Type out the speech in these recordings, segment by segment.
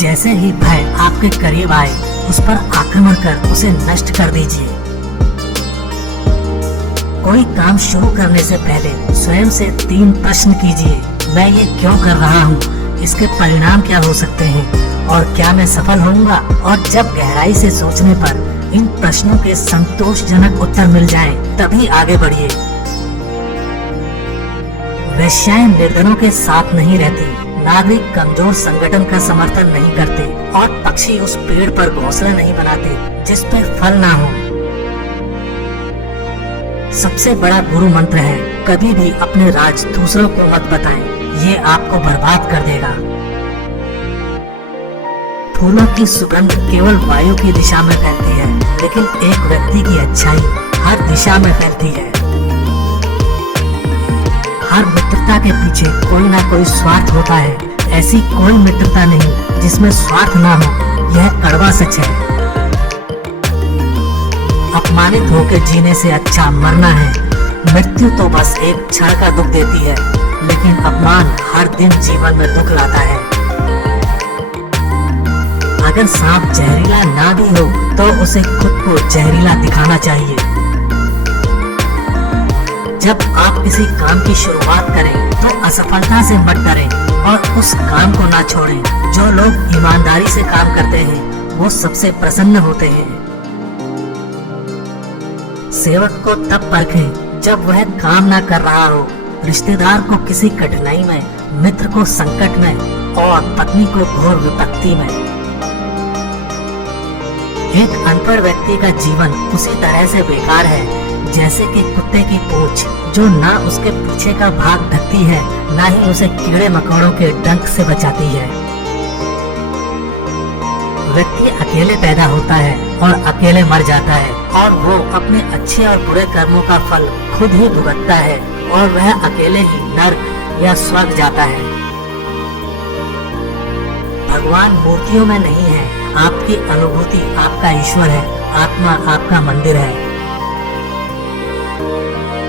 जैसे ही भय आपके करीब आए, उस पर आक्रमण कर उसे नष्ट कर दीजिए। कोई काम शुरू करने से पहले स्वयं से 3 प्रश्न कीजिए। मैं ये क्यों कर रहा हूँ? इसके परिणाम क्या हो सकते हैं? और क्या मैं सफल होऊंगा? और जब गहराई से सोचने पर इन प्रश्नों के संतोषजनक उत्तर मिल जाएं, तभी आगे बढ़िए। वेश्याएं निर्धनों के साथ नहीं रहती, नागरिक कमजोर संगठन का समर्थन नहीं करते और पक्षी उस पेड़ पर घोंसला नहीं बनाते जिस पर फल ना हो। सबसे बड़ा गुरु मंत्र है, कभी भी अपने राज दूसरों को मत बताएं, ये आपको बर्बाद कर देगा। फूलों की सुगंध केवल वायु की दिशा में फैलती है, लेकिन एक व्यक्ति की अच्छाई हर दिशा में फैलती है। हर मित्रता के पीछे कोई ना कोई स्वार्थ होता है। ऐसी कोई मित्रता नहीं जिसमें स्वार्थ ना हो, यह कड़वा सच है। अपमानित होकर जीने से अच्छा मरना है। मृत्यु तो बस एक क्षण का दुख देती है, लेकिन अपमान हर दिन जीवन में दुख लाता है। अगर सांप जहरीला ना भी हो तो उसे खुद को जहरीला दिखाना चाहिए। जब आप किसी काम की शुरुआत करें तो असफलता से मत डरें और उस काम को ना छोड़ें। जो लोग ईमानदारी से काम करते हैं वो सबसे प्रसन्न होते हैं। सेवक को तब परखें जब वह काम ना कर रहा हो, रिश्तेदार को किसी कठिनाई में, मित्र को संकट में और पत्नी को घोर विपत्ति में। एक अनपढ़ व्यक्ति का जीवन उसी तरह से बेकार है जैसे कि कुत्ते की पूंछ, जो ना उसके पीछे का भाग ढकती है, ना ही उसे कीड़े मकोड़ों के डंक से बचाती है। व्यक्ति अकेले पैदा होता है और अकेले मर जाता है, और वो अपने अच्छे और बुरे कर्मों का फल खुद ही भुगतता है, और वह अकेले ही नर्क या स्वर्ग जाता है। भगवान मूर्तियों में नहीं है, आपकी अनुभूति आपका ईश्वर है, आत्मा आपका मंदिर है।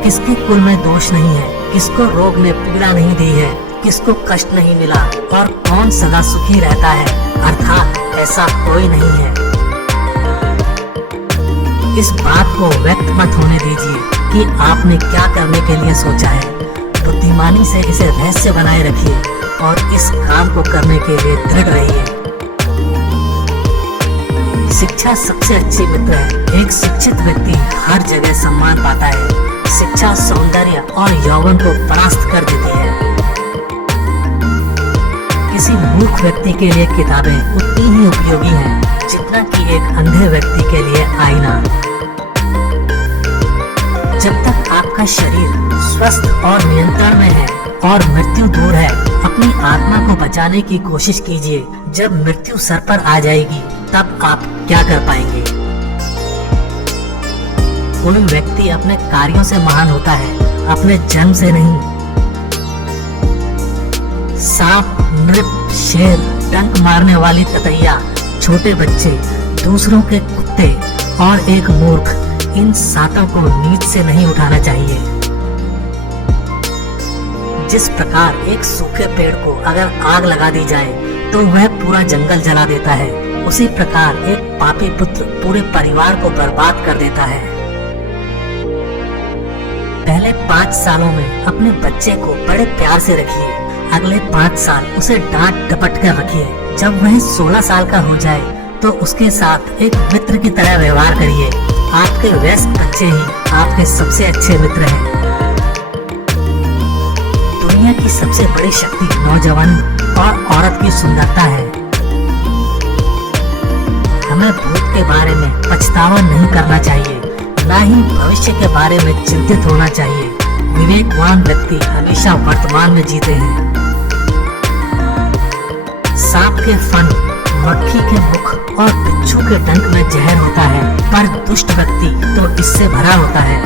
किसके कुल में दोष नहीं है, किसको रोग ने पीड़ा नहीं दी है, किसको कष्ट नहीं मिला, और कौन सदा सुखी रहता है, अर्थात ऐसा कोई नहीं है। इस बात को व्यक्त मत होने दीजिए कि आपने क्या करने के लिए सोचा है। बुद्धिमानी से इसे रहस्य बनाए रखिए और इस काम को करने के लिए दृढ़ रहिए। शिक्षा सबसे अच्छी मित्र है। एक शिक्षित व्यक्ति हर जगह सम्मान पाता है। शिक्षा सौंदर्य और यौवन को परास्त कर देती है। किसी मूर्ख व्यक्ति के लिए किताबें उतनी ही उपयोगी हैं जितना कि एक अंधे व्यक्ति के लिए आईना। जब तक आपका शरीर स्वस्थ और नियंत्रण में है और मृत्यु दूर है, अपनी आत्मा को बचाने की कोशिश कीजिए। जब मृत्यु सर पर आ जाएगी तब आप क्या कर पाएंगे? कोई व्यक्ति अपने कार्यों से महान होता है, अपने जन्म से नहीं। सांप, नृप, शेर, डंक मारने वाली ततैया, छोटे बच्चे, दूसरों के कुत्ते और एक मूर्ख, इन सातों को नीच से नहीं उठाना चाहिए। जिस प्रकार एक सूखे पेड़ को अगर आग लगा दी जाए तो वह पूरा जंगल जला देता है, उसी प्रकार एक पापी पुत्र पूरे परिवार को बर्बाद कर देता है। पहले 5 सालों में अपने बच्चे को बड़े प्यार से रखिए, अगले 5 साल उसे डांट डपट कर रखिए। जब वह 16 साल का हो जाए तो उसके साथ एक मित्र की तरह व्यवहार करिए। आपके वयस्क बच्चे ही आपके सबसे अच्छे मित्र हैं। दुनिया की सबसे बड़ी शक्ति नौजवानी और औरत की सुंदरता है। हमें भूत के बारे में पछतावा नहीं करना चाहिए, ना ही भविष्य के बारे में चिंतित होना चाहिए। विवेकवान व्यक्ति हमेशा वर्तमान में जीते हैं। सांप के फन, मक्खी के मुख और बिच्छू के डंक में जहर होता है, पर दुष्ट व्यक्ति तो इससे भरा होता है।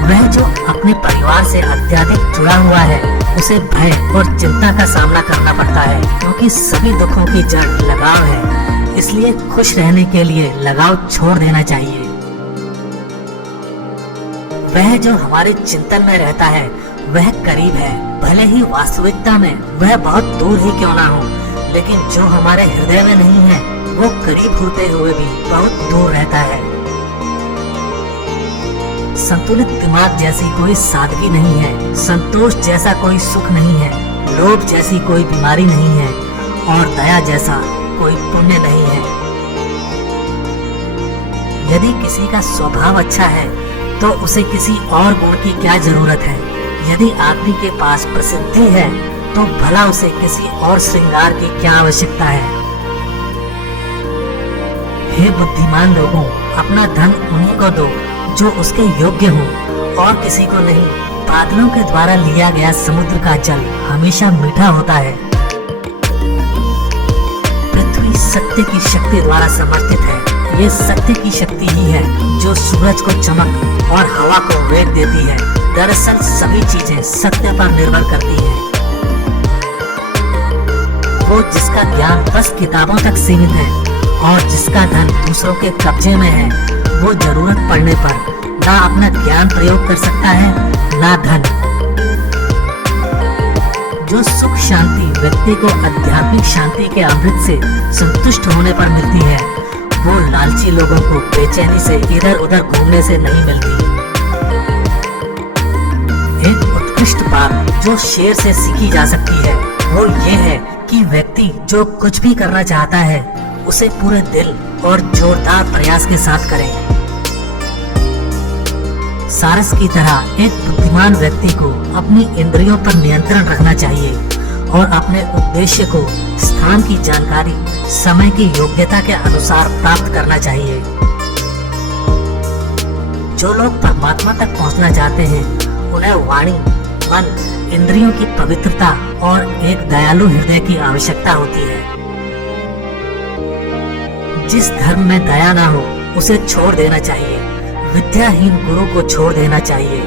वह जो अपने परिवार से अत्यधिक जुड़ा हुआ है, उसे भय और चिंता का सामना करना पड़ता है, क्योंकि सभी दुखों की जड़ लगाव है। इसलिए खुश रहने के लिए लगाव छोड़ देना चाहिए। वह जो हमारे चिंतन में रहता है वह करीब है, भले ही वास्तविकता में वह बहुत दूर ही क्यों ना हो, लेकिन जो हमारे हृदय में नहीं है वो करीब होते हुए भी बहुत दूर रहता है। संतुलित दिमाग जैसी कोई सादगी नहीं है, संतोष जैसा कोई सुख नहीं है, लोभ जैसी कोई बीमारी नहीं है और दया जैसा कोई पुण्य नहीं है। यदि किसी का स्वभाव अच्छा है तो उसे किसी और गुण की क्या जरूरत है। यदि आदमी के पास प्रसिद्धि है तो भला उसे किसी और श्रृंगार की क्या आवश्यकता है। हे बुद्धिमान लोगों, अपना धन उन्हीं को दो जो उसके योग्य हो और किसी को नहीं। बादलों के द्वारा लिया गया समुद्र का जल हमेशा मीठा होता है। पृथ्वी सत्य की शक्ति द्वारा समर्थित है। ये सत्य की शक्ति ही है जो सूरज को चमक और हवा को वेग देती है। दरअसल सभी चीजें सत्य पर निर्भर करती हैं। वो जिसका ज्ञान बस किताबों तक सीमित है और जिसका धन दूसरों के कब्जे में है, वो जरूरत पड़ने पर ना अपना ज्ञान प्रयोग कर सकता है ना धन। जो सुख शांति व्यक्ति को आध्यात्मिक शांति के अमृत से संतुष्ट होने पर मिलती है, वो लालची लोगों को बेचैनी से इधर उधर घूमने से नहीं मिलती। एक उत्कृष्ट बात जो शेर से सीखी जा सकती है वो ये है कि व्यक्ति जो कुछ भी करना चाहता है उसे पूरे दिल और जोरदार प्रयास के साथ करे। सारस की तरह एक बुद्धिमान व्यक्ति को अपनी इंद्रियों पर नियंत्रण रखना चाहिए और अपने उद्देश्य को स्थान की जानकारी समय की योग्यता के अनुसार प्राप्त करना चाहिए। जो लोग परमात्मा तक पहुंचना चाहते हैं उन्हें वाणी, मन, इंद्रियों की पवित्रता और एक दयालु हृदय की आवश्यकता होती है। जिस धर्म में दया ना हो उसे छोड़ देना चाहिए। विद्याहीन गुरु को छोड़ देना चाहिए।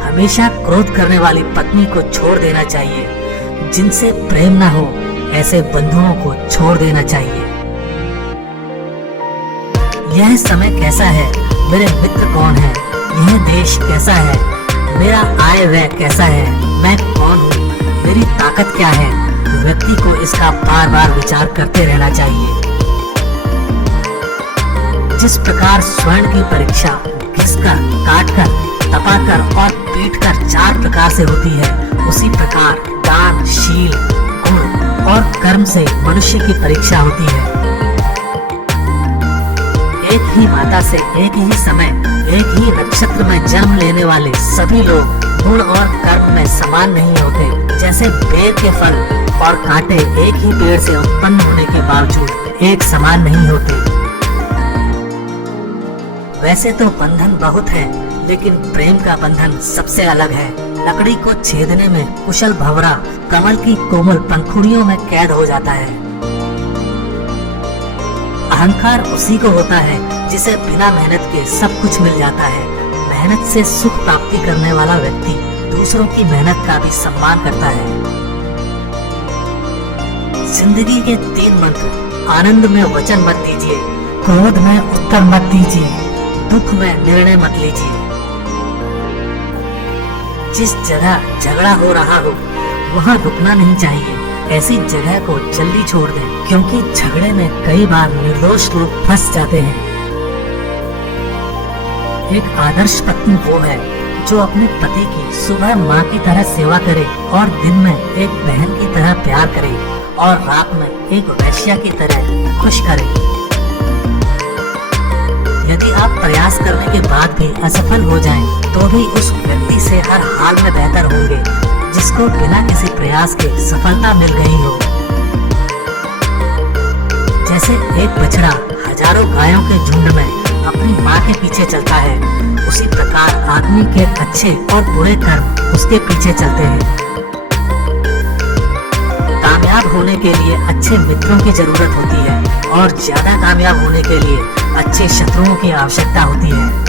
हमेशा क्रोध करने वाली पत्नी को छोड़ देना चाहिए। जिनसे प्रेम ना हो ऐसे बंधुओं को छोड़ देना चाहिए। यह समय कैसा है, मेरे मित्र कौन है, यह देश कैसा है, मेरा आय व्यय कैसा है, मैं कौन हूँ, मेरी ताकत क्या है, व्यक्ति को इसका बार बार विचार करते रहना चाहिए। जिस प्रकार स्वर्ण की परीक्षा घिसकर, काटकर, तपाकर और पीटकर 4 प्रकार से होती है, उसी प्रकार दान, शील, गुण और कर्म से मनुष्य की परीक्षा होती है। एक ही माता से एक ही समय, एक ही नक्षत्र में जन्म लेने वाले सभी लोग गुण और कर्म में समान नहीं होते। जैसे बेर के फल और कांटे एक ही पेड़ से उत्पन्न होने के बावजूद एक समान नहीं होते। वैसे तो बंधन बहुत है, लेकिन प्रेम का बंधन सबसे अलग है। लकड़ी को छेदने में कुशल भंवरा कमल की कोमल पंखुड़ियों में कैद हो जाता है। अहंकार उसी को होता है जिसे बिना मेहनत के सब कुछ मिल जाता है। मेहनत से सुख प्राप्ति करने वाला व्यक्ति दूसरों की मेहनत का भी सम्मान करता है। जिंदगी के 3 मंत्र: आनंद में वचन मत दीजिए, क्रोध में उत्तर मत दीजिए, दुख में निर्णय मत लीजिए। जिस जगह झगड़ा हो रहा हो वहाँ रुकना नहीं चाहिए। ऐसी जगह को जल्दी छोड़ दें, क्योंकि झगड़े में कई बार निर्दोष लोग फंस जाते हैं। एक आदर्श पत्नी वो है जो अपने पति की सुबह माँ की तरह सेवा करे और दिन में एक बहन की तरह प्यार करे और रात में एक वैश्या की तरह खुश करे। यदि आप प्रयास करने के बाद भी असफल हो जाएं, तो भी उस व्यक्ति से हर हाल में बेहतर होंगे जिसको बिना किसी प्रयास के सफलता मिल गई हो। जैसे एक बछड़ा हजारों गायों के झुंड में अपनी माँ के पीछे चलता है, उसी प्रकार आदमी के अच्छे और बुरे कर्म उसके पीछे चलते हैं। कामयाब होने के लिए अच्छे मित्रों की जरूरत होती है और ज्यादा कामयाब होने के लिए अच्छे शत्रुओं की आवश्यकता होती है।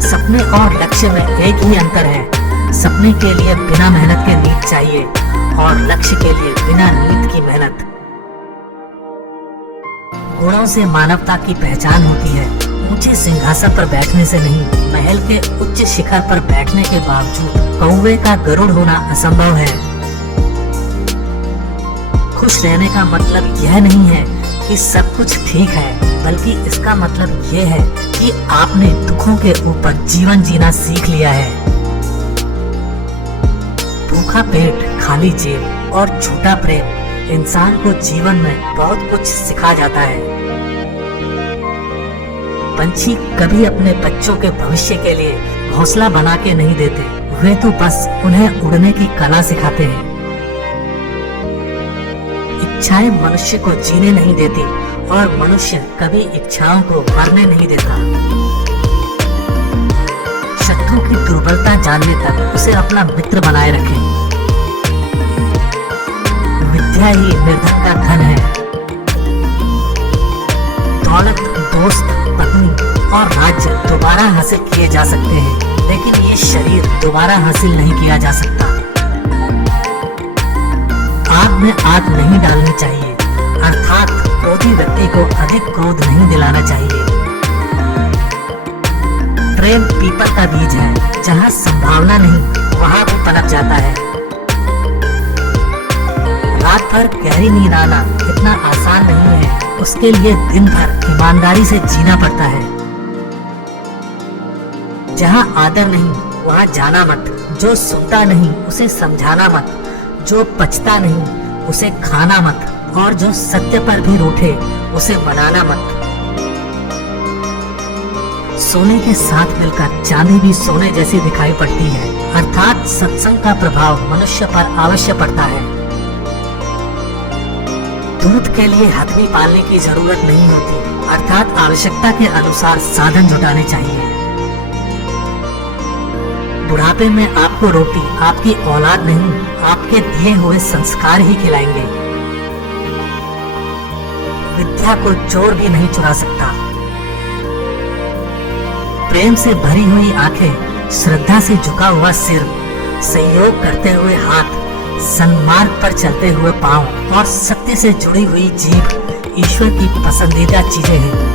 सपने और लक्ष्य में एक ही अंतर है। सपने के लिए बिना मेहनत के नींद चाहिए और लक्ष्य के लिए बिना नींद की मेहनत। गुणों से मानवता की पहचान होती है ऊंचे सिंहासन पर बैठने से नहीं, महल के उच्च शिखर पर बैठने के बावजूद कौवे का गरुड़ होना असंभव है। खुश रहने का मतलब यह नहीं है कि सब कुछ ठीक है, बल्कि इसका मतलब यह है कि आपने दुखों के ऊपर जीवन जीना सीख लिया है। भूखा पेट, खाली जेब और झूठा प्रेम इंसान को जीवन में बहुत कुछ सिखा जाता है। पंछी कभी अपने बच्चों के भविष्य के लिए घोंसला बना के नहीं देते, वे तो बस उन्हें उड़ने की कला सिखाते हैं। इच्छाएं मनुष्य को जीने नहीं देती और मनुष्य कभी इच्छाओं को मरने नहीं देता। शत्रु की दुर्बलता जानने तक उसे अपना मित्र बनाए रखें। विद्या ही निर्धन का धन है। दौलत, दोस्त, पत्नी और राज्य दोबारा हासिल किए जा सकते हैं, लेकिन ये शरीर दोबारा हासिल नहीं किया जा सकता। आग में आग नहीं डालनी चाहिए, अर्थात क्रोधी व्यक्ति को अधिक क्रोध नहीं दिलाना चाहिए। प्रेम पीपल का बीज है, जहाँ संभावना नहीं वहाँ वो पनप जाता है। रात भर गहरी नींद आना इतना आसान नहीं है, उसके लिए दिन भर ईमानदारी से जीना पड़ता है। जहाँ आदर नहीं वहाँ जाना मत, जो सुनता नहीं उसे समझाना मत, जो पचता नहीं उसे खाना मत, और जो सत्य पर भी रूठे उसे मनाना मत। सोने के साथ मिलकर चांदी भी सोने जैसी दिखाई पड़ती है, अर्थात सत्संग का प्रभाव मनुष्य पर अवश्य पड़ता है। दूध के लिए हथनी पालने की जरूरत नहीं होती, अर्थात आवश्यकता के अनुसार साधन जुटाने चाहिए। बुढ़ापे में आपको रोटी आपकी औलाद नहीं, आपके दिए हुए संस्कार ही खिलाएंगे। विद्या को चोर भी नहीं चुरा सकता। प्रेम से भरी हुई आंखें, श्रद्धा से झुका हुआ सिर, सहयोग करते हुए हाथ, सन्मार्ग पर चलते हुए पांव और सत्य से जुड़ी हुई जीभ ईश्वर की पसंदीदा चीजें हैं।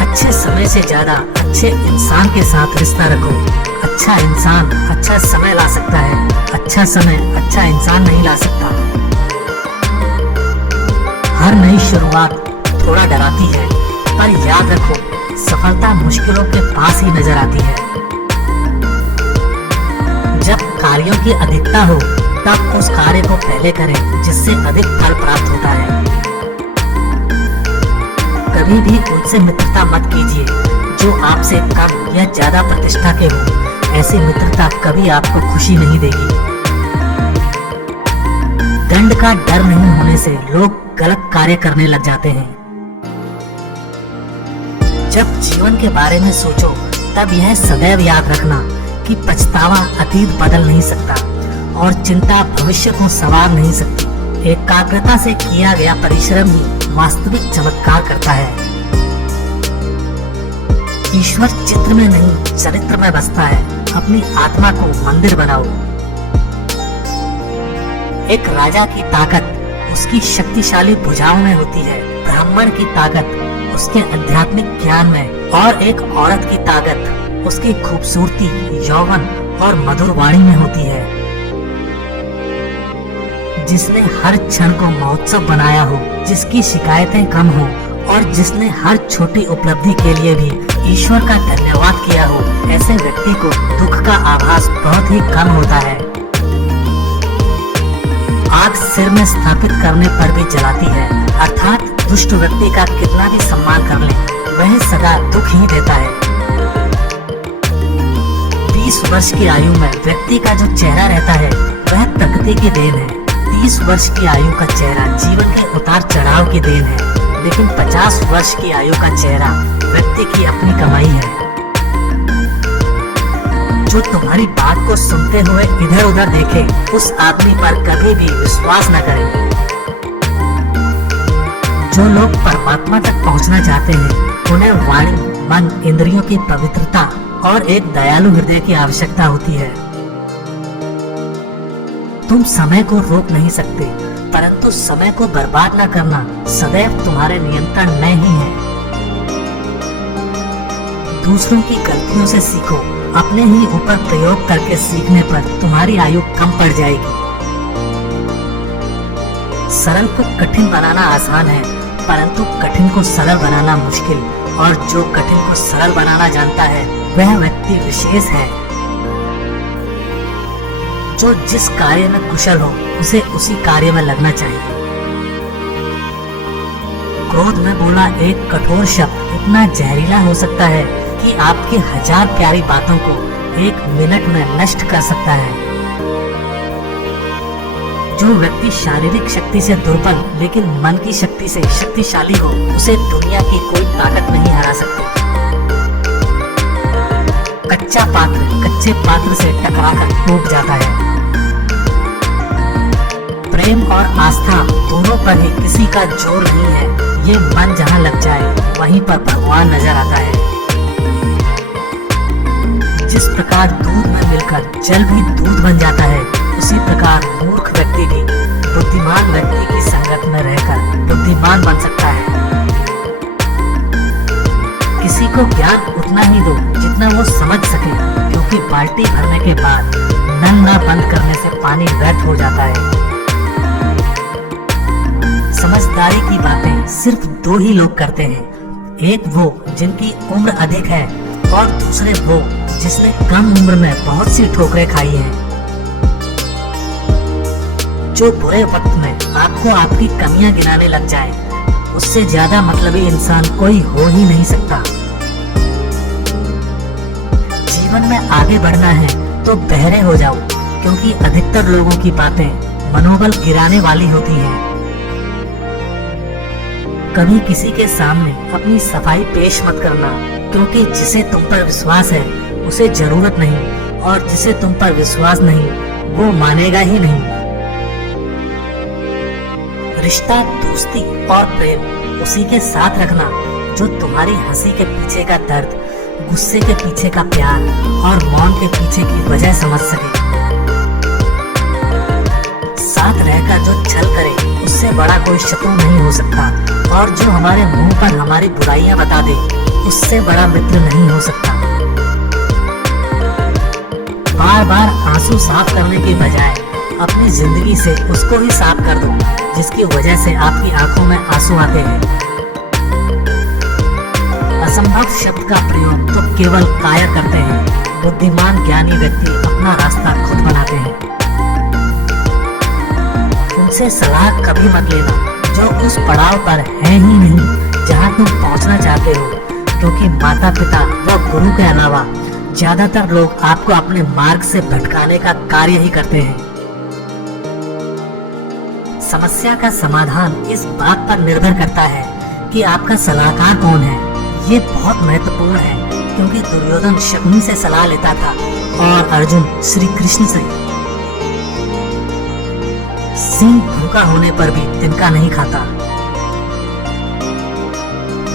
अच्छे समय से ज्यादा अच्छे इंसान के साथ रिश्ता रखो। अच्छा इंसान अच्छा समय ला सकता है, अच्छा समय अच्छा इंसान नहीं ला सकता। हर नई शुरुआत थोड़ा डराती है, पर याद रखो सफलता मुश्किलों के पास ही नजर आती है। जब कार्यों की अधिकता हो तब उस कार्य को पहले करें जिससे अधिक फल प्राप्त होता है। कभी भी उनसे मित्रता मत कीजिए जो आपसे कम या ज्यादा प्रतिष्ठा के हो। ऐसी मित्रता कभी आपको खुशी नहीं देगी। दंड का डर नहीं होने से लोग गलत कार्य करने लग जाते हैं। जब जीवन के बारे में सोचो तब यह सदैव याद रखना कि पछतावा अतीत बदल नहीं सकता और चिंता भविष्य को संवार नहीं सकती। एकाग्रता से किया गया परिश्रम ही वास्तविक चमत्कार करता है। ईश्वर चित्र में नहीं चरित्र में बसता है। अपनी आत्मा को मंदिर बनाओ। एक राजा की ताकत उसकी शक्तिशाली भुजाओं में होती है, ब्राह्मण की ताकत उसके आध्यात्मिक ज्ञान में, और एक औरत की ताकत उसकी खूबसूरती, यौवन और मधुर वाणी में होती है। जिसने हर क्षण को महोत्सव बनाया हो, जिसकी शिकायतें कम हो और जिसने हर छोटी उपलब्धि के लिए भी ईश्वर का धन्यवाद किया हो, ऐसे व्यक्ति को दुख का आभास बहुत ही कम होता है। आग सिर में स्थापित करने पर भी जलाती है, अर्थात दुष्ट व्यक्ति का कितना भी सम्मान कर ले वह सदा दुख ही देता है। 20 वर्ष की आयु में व्यक्ति का जो चेहरा रहता है वह प्रकृति की देन है। 30 वर्ष की आयु का चेहरा जीवन के उतार चढ़ाव की देन है, लेकिन 50 वर्ष की आयु का चेहरा व्यक्ति की अपनी कमाई है। जो तुम्हारी बात को सुनते हुए इधर उधर देखे, उस आदमी पर कभी भी विश्वास न करें। जो लोग परमात्मा तक पहुंचना चाहते हैं उन्हें वाणी, मन, इंद्रियों की पवित्रता और एक दयालु हृदय की आवश्यकता होती है। तुम समय को रोक नहीं सकते, परंतु समय को बर्बाद न करना सदैव तुम्हारे नियंत्रण में ही है। दूसरों की गलतियों से सीखो। अपने ही ऊपर प्रयोग करके सीखने पर तुम्हारी आयु कम पड़ जाएगी। सरल को कठिन बनाना आसान है, परंतु कठिन को सरल बनाना मुश्किल। और जो कठिन को सरल बनाना जानता है वह व्यक्ति विशेष है। जो जिस कार्य में कुशल हो उसे उसी कार्य में लगना चाहिए। क्रोध में बोला एक कठोर शब्द इतना जहरीला हो सकता है कि आपकी 1000 प्यारी बातों को 1 मिनट में नष्ट कर सकता है। जो व्यक्ति शारीरिक शक्ति से दुर्बल लेकिन मन की शक्ति से शक्तिशाली हो, उसे दुनिया की कोई ताकत नहीं हरा सकती। कच्चा पात्र कच्चे पात्र से टकराकर टूट जाता है। प्रेम और आस्था दोनों पर ही किसी का जोर नहीं है। ये मन जहाँ लग जाए वहीं पर भगवान नजर आता है। जिस प्रकार दूध में मिलकर जल भी दूध बन जाता है, उसी प्रकार मूर्ख व्यक्ति भी बुद्धिमान व्यक्ति की संगत में रहकर बुद्धिमान बन सकता है। किसी को ज्ञान उतना ही दो जितना वो समझ सके, क्योंकि बाल्टी भरने के बाद नल न बंद करने से पानी व्यर्थ हो जाता है। समझदारी की बातें सिर्फ 2 ही लोग करते हैं। एक वो जिनकी उम्र अधिक है और दूसरे वो जिसने कम उम्र में बहुत सी ठोकरें खाई हैं। जो बुरे वक्त में आपको आपकी कमियां गिनाने लग जाए, उससे ज्यादा मतलबी इंसान कोई हो ही नहीं सकता। जीवन में आगे बढ़ना है तो बहरे हो जाओ, क्योंकि अधिकतर लोगों की बातें मनोबल गिराने वाली होती हैं। कभी किसी के सामने अपनी सफाई पेश मत करना, क्योंकि जिसे तुम पर विश्वास है उसे जरूरत नहीं, और जिसे तुम पर विश्वास नहीं वो मानेगा ही नहीं। रिश्ता, दोस्ती और प्रेम उसी के साथ रखना जो तुम्हारी हंसी के पीछे का दर्द, गुस्से के पीछे का प्यार और मौन के पीछे की वजह समझ सके। साथ रहकर जो छल करे उससे बड़ा कोई शत्रु नहीं हो सकता, और जो हमारे मुंह पर हमारी बुराइयां बता दे उससे बड़ा मित्र नहीं हो सकता। बार बार आंसू साफ करने के बजाय अपनी जिंदगी से उसको ही साफ कर दो जिसकी वजह से आपकी आंखों में आंसू आते हैं। असंभव शब्द का प्रयोग तो केवल कायर करते हैं। बुद्धिमान ज्ञानी व्यक्ति अपना रास्ता खुद बनाते हैं। उनसे सलाह कभी मत लेना जो उस पड़ाव पर है ही नहीं जहां तुम पहुंचना चाहते हो, क्योंकि माता पिता व गुरु के अलावा ज्यादातर लोग आपको अपने मार्ग से भटकाने का कार्य ही करते हैं। समस्या का समाधान इस बात पर निर्भर करता है कि आपका सलाहकार कौन है। ये बहुत महत्वपूर्ण है, क्योंकि दुर्योधन शकुनी से सलाह लेता था और अर्जुन श्री कृष्ण से। सिंह भूखा होने पर भी तिनका नहीं खाता।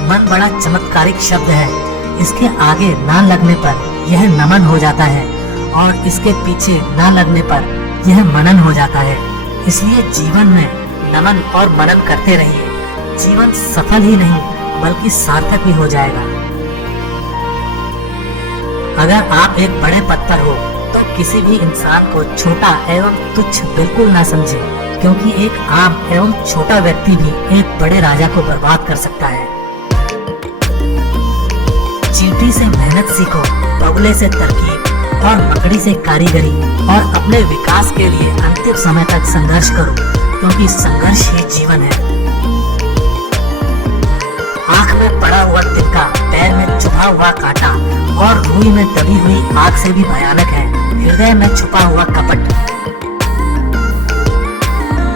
मन बड़ा चमत्कारिक शब्द है। इसके आगे ना लगने पर यह नमन हो जाता है, और इसके पीछे ना लगने पर यह मनन हो जाता है। इसलिए जीवन में नमन और मनन करते रहिए। जीवन सफल ही नहीं बल्कि सार्थक भी हो जाएगा। अगर आप एक बड़े पद पर हो तो किसी भी इंसान को छोटा एवं तुच्छ बिल्कुल ना समझे, क्योंकि एक आम एवं छोटा व्यक्ति भी एक बड़े राजा को बर्बाद कर सकता है। चींटी से मेहनत सीखो, बगुले से तरकीब और मकड़ी से कारीगरी, और अपने विकास के लिए अंतिम समय तक संघर्ष करो, क्योंकि संघर्ष ही जीवन है। आँख में पड़ा हुआ तिनका, पैर में चुभा हुआ कांटा और रुई में दबी हुई आग से भी भयानक है हृदय में छुपा हुआ कपट।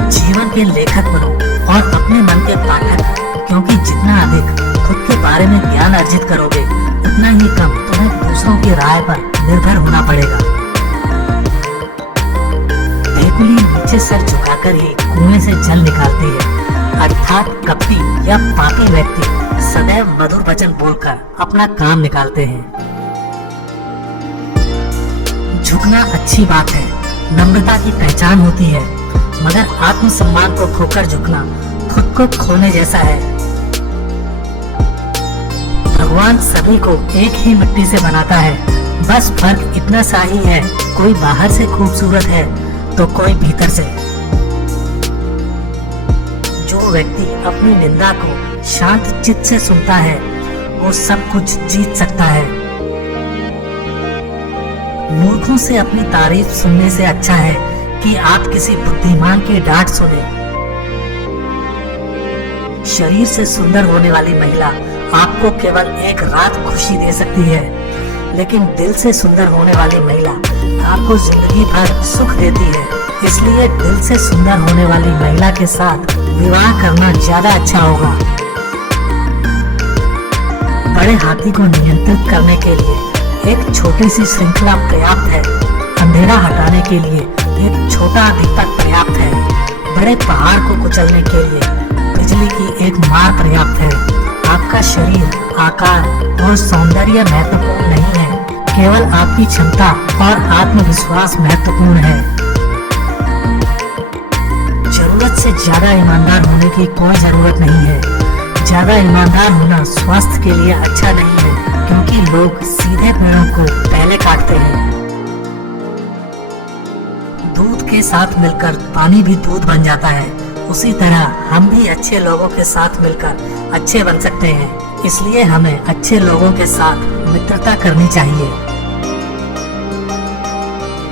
जीवन के लेखक बनो और अपने मन के पाठक, क्योंकि जितना अधिक खुद के बारे में ज्ञान अर्जित करोगे उतना ही कम तुम्हें दूसरों की राय पर निर्भर होना पड़ेगा। बेकुली नीचे सर झुकाकर ही कुएं से जल निकालती है, अर्थात कपटी या पापी व्यक्ति सदैव मधुर वचन बोलकर अपना काम निकालते हैं। झुकना अच्छी बात है, नम्रता की पहचान होती है, मगर आत्मसम्मान को खोकर झुकना खुद को खोने जैसा है। भगवान सभी को एक ही मिट्टी से बनाता है, बस फर्क इतना सा ही है, कोई बाहर से खूबसूरत है तो कोई भीतर से। जो व्यक्ति अपनी निंदा को शांत चित्त से सुनता है वो सब कुछ जीत सकता है। मूर्खों से अपनी तारीफ सुनने से अच्छा है कि आप किसी बुद्धिमान की डांट सुने। शरीर से सुंदर होने वाली महिला आपको केवल एक रात खुशी दे सकती है, लेकिन दिल से सुंदर होने वाली महिला आपको जिंदगी भर सुख देती है। इसलिए दिल से सुंदर होने वाली महिला के साथ विवाह करना ज्यादा अच्छा होगा। बड़े हाथी को नियंत्रित करने के लिए एक छोटी सी श्रृंखला पर्याप्त है। अंधेरा हटाने के लिए एक छोटा दीपक पर्याप्त है। बड़े पहाड़ को कुचलने के लिए बिजली की एक मार पर्याप्त है। आपका शरीर, आकार और सौंदर्य महत्वपूर्ण नहीं है, केवल आपकी क्षमता और आत्मविश्वास महत्वपूर्ण है। जरूरत से ज्यादा ईमानदार होने की कोई जरूरत नहीं है। ज्यादा ईमानदार होना स्वास्थ्य के लिए अच्छा नहीं है, क्योंकि लोग सीधे पेड़ों को पहले काटते हैं। दूध के साथ मिलकर पानी भी दूध बन जाता है, उसी तरह हम भी अच्छे लोगों के साथ मिलकर अच्छे बन सकते हैं। इसलिए हमें अच्छे लोगों के साथ मित्रता करनी चाहिए।